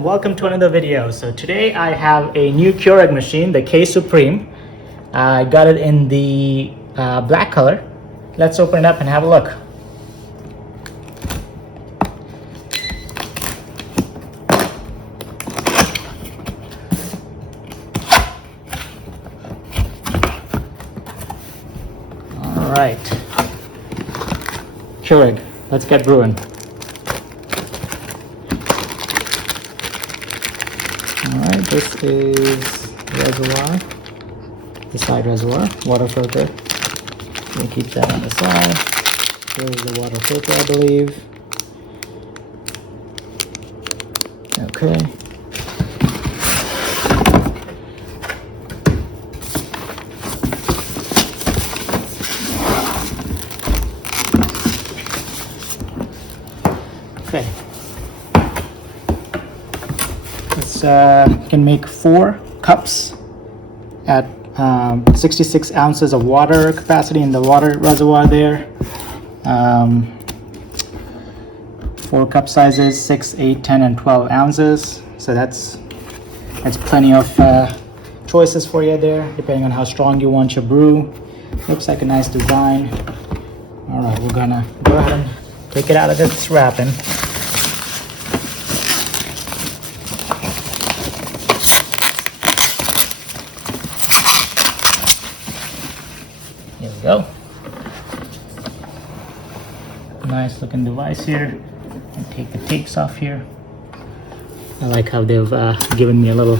and welcome to another video. So today I have a new Keurig machine, the K Supreme. I got it in the black color. Let's open it up and have a look. All right, Keurig, let's get brewing. Alright, this is reservoir, the side reservoir, water filter. We'll keep that on the side. Here's the water filter, I believe. Okay. Okay. Can make 4 cups at 66 ounces of water capacity in the water reservoir there. 4 cup sizes, 6, 8, 10, and 12 ounces. So that's plenty of choices for you there, depending on how strong you want your brew. Looks like a nice design. All right, we're gonna go ahead and take it out of its wrapping. Here we go. Nice looking device here. And take the tapes off here. I like how they've given me a little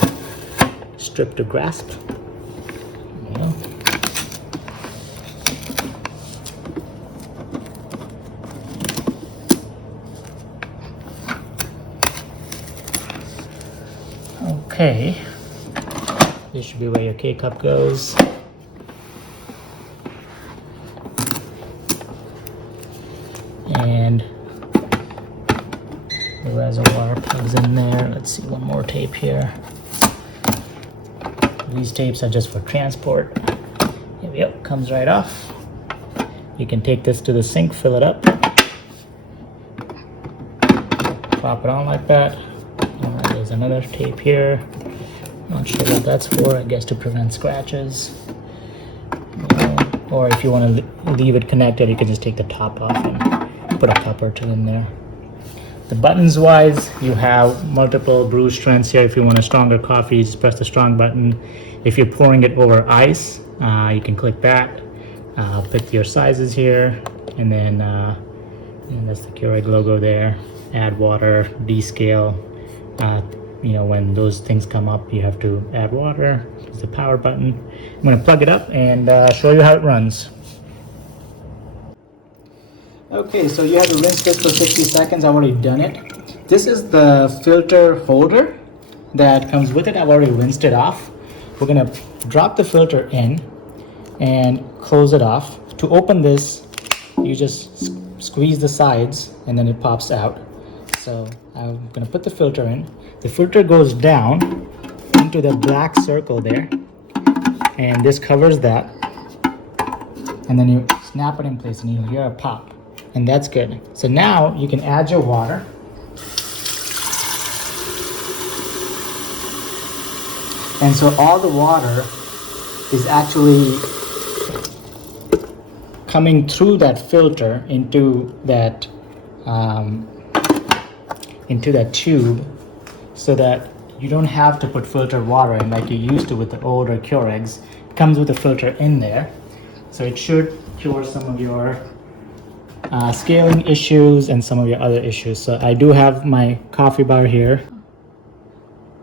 strip to grasp. There you go. Okay. This should be where your K-cup goes. And the reservoir plugs in there. Let's see, one more tape here. These tapes are just for transport. Here we go, comes right off. You can take this to the sink, fill it up, pop it on like that. All right, there's another tape here. Not sure what that's for, I guess to prevent scratches. Or if you want to leave it connected, you can just take the top off and put a cup or two in there. The buttons wise, you have multiple brew strengths here. If you want a stronger coffee, you just press the strong button. If you're pouring it over ice, you can click that. Pick your sizes here, and then and that's the Keurig logo there. Add water, descale. You know, when those things come up, you have to add water. It's the power button. I'm going to plug it up and show you how it runs. Okay, so you have to rinse this for 60 seconds. I've already done it. This is the filter holder that comes with it. I've already rinsed it off. We're going to drop the filter in and close it off. To open this, you just squeeze the sides and then it pops out. So I'm going to put the filter in. The filter goes down into the black circle there, and this covers that, and then you snap it in place and you'll hear a pop, and that's good. So now you can add your water. And so all the water is actually coming through that filter into that tube, so that you don't have to put filtered water in like you used to with the older Keurigs. It comes with a filter in there, so it should cure some of your scaling issues and some of your other issues. So I do have my coffee bar here.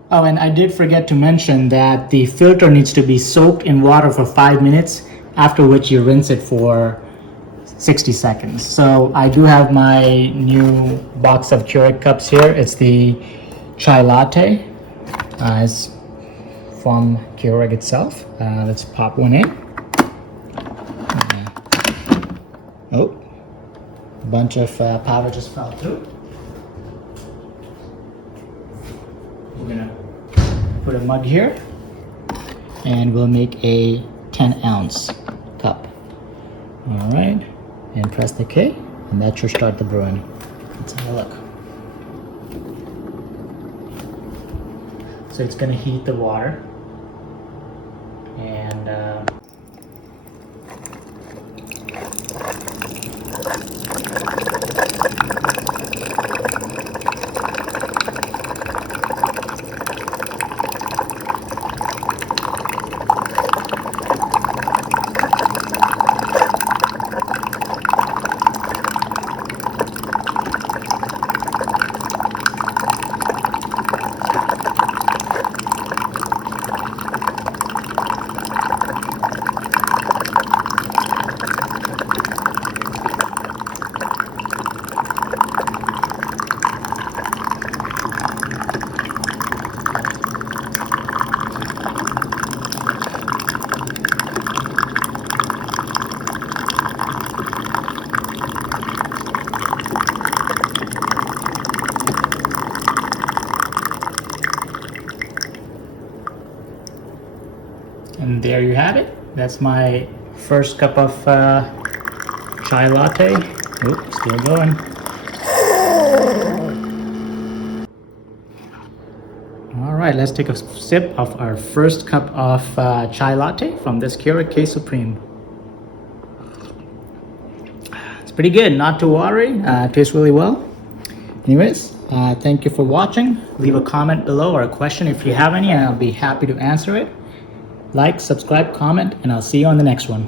Oh, and I did forget to mention that the filter needs to be soaked in water for 5 minutes, after which you rinse it for 60 seconds. So I do have my new box of Keurig cups here. It's the chai latte. It's from Keurig itself. Let's pop one in. Oh, a bunch of powder just fell through. We're gonna put a mug here, and we'll make a 10-ounce cup. All right, and press the K, and that should start the brewing. Let's have a look. So it's going to heat the water. And and there you have it. That's my first cup of chai latte. Oops, still going. All right, let's take a sip of our first cup of chai latte from this Keurig K Supreme. It's pretty good, not too watery, tastes really well. Anyways, thank you for watching. Leave a comment below or a question if you have any, and I'll be happy to answer it. Like, subscribe, comment, and I'll see you on the next one.